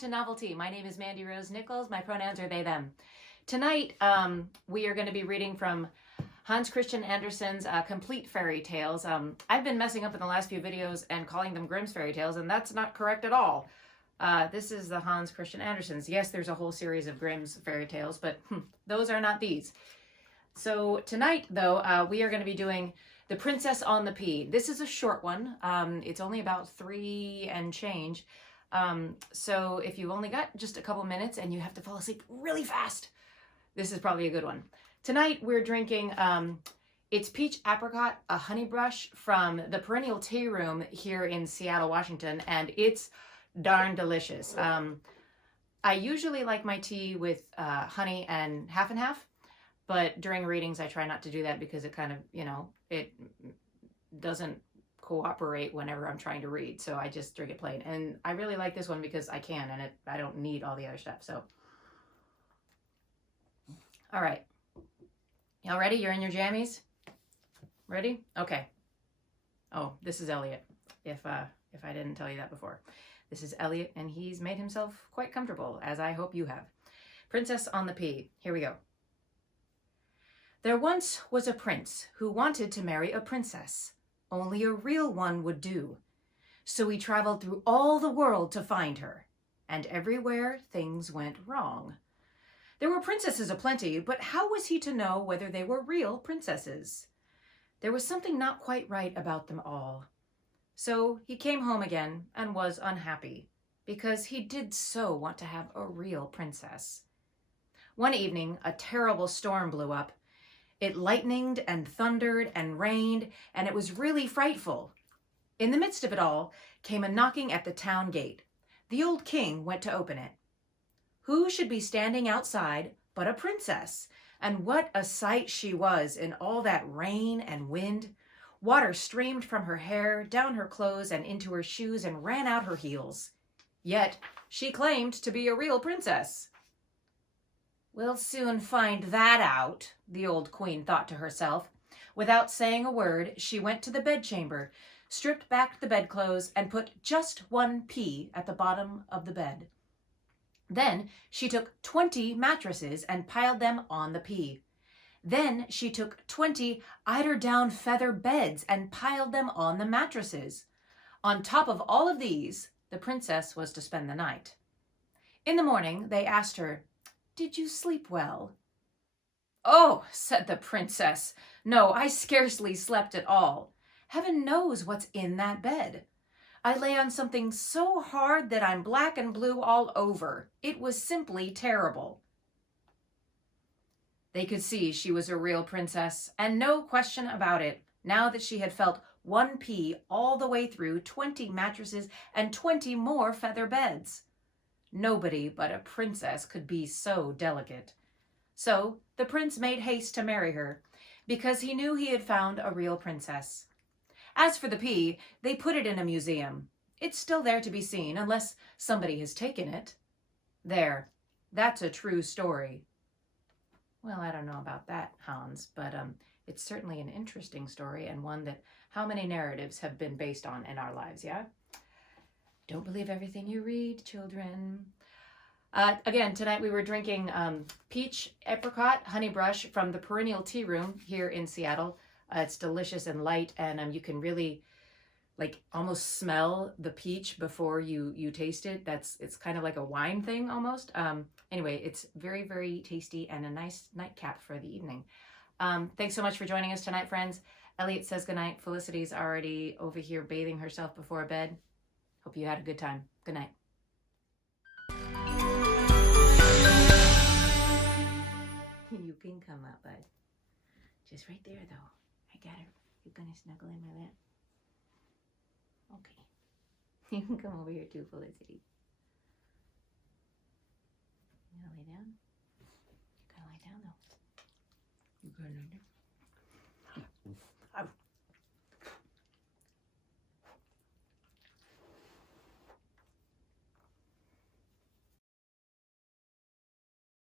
to Novelty. My name is Mandy Rose Nichols. My pronouns are they, them. Tonight, we are going to be reading from Hans Christian Andersen's Complete Fairy Tales. I've been messing up in the last few videos and calling them Grimm's Fairy Tales, and that's not correct at all. This is the Hans Christian Andersen's. Yes, there's a whole series of Grimm's Fairy Tales, but those are not these. So tonight, though, we are going to be doing The Princess on the Pea. This is a short one. It's only about 3 and change. So if you've only got just a couple minutes and you have to fall asleep really fast, this is probably a good one. Tonight we're drinking, it's Peach Apricot, a Honeybush from the Perennial tea room here in Seattle, Washington, and it's darn delicious. I usually like my tea with honey and half, but during readings I try not to do that because it kind of, you know, it doesn't cooperate whenever I'm trying to read, so I just drink it plain. And I really like this one because I can, and I don't need all the other stuff. So, all right, y'all ready? You're in your jammies? Ready? Okay. Oh, this is Elliot. If I didn't tell you that before, this is Elliot, and he's made himself quite comfortable, as I hope you have. Princess on the Pea. Here we go. There once was a prince who wanted to marry a princess. Only a real one would do. So he traveled through all the world to find her, and everywhere things went wrong. There were princesses aplenty, but how was he to know whether they were real princesses? There was something not quite right about them all. So he came home again and was unhappy, because he did so want to have a real princess. One evening, a terrible storm blew up. It lightened and thundered and rained, and it was really frightful. In the midst of it all came a knocking at the town gate. The old king went to open it. Who should be standing outside but a princess? And what a sight she was in all that rain and wind. Water streamed from her hair, down her clothes, and into her shoes, and ran out her heels. Yet she claimed to be a real princess. We'll soon find that out, the old queen thought to herself. Without saying a word, she went to the bedchamber, stripped back the bedclothes, and put just one pea at the bottom of the bed. Then she took 20 mattresses and piled them on the pea. Then she took 20 eider-down feather beds and piled them on the mattresses. On top of all of these, the princess was to spend the night. In the morning, they asked her, "Did you sleep well?" "Oh," said the princess, "no, I scarcely slept at all. Heaven knows what's in that bed. I lay on something so hard that I'm black and blue all over. It was simply terrible." They could see she was a real princess, and no question about it, now that she had felt one pea all the way through 20 mattresses and 20 more feather beds. Nobody but a princess could be so delicate. So the prince made haste to marry her, because he knew he had found a real princess. As for the pea, they put it in a museum. It's still there to be seen, unless somebody has taken it. There, that's a true story. Well, I don't know about that, Hans, but it's certainly an interesting story, and one that how many narratives have been based on in our lives, yeah? Don't believe everything you read, children. Again, tonight we were drinking Peach Apricot Honeybush from the Perennial tea room here in Seattle. It's delicious and light, and you can really like almost smell the peach before you taste it. It's kind of like a wine thing almost. Anyway, it's very, very tasty and a nice nightcap for the evening. Thanks so much for joining us tonight, friends. Elliot says goodnight. Felicity's already over here bathing herself before bed. Hope you had a good time. Good night. You can come up, bud. Just right there, though. I got her. You're gonna snuggle in my lap? Okay. You can come over here too, Felicity. You gonna lay down? You gotta lay down, though. You gonna lay down?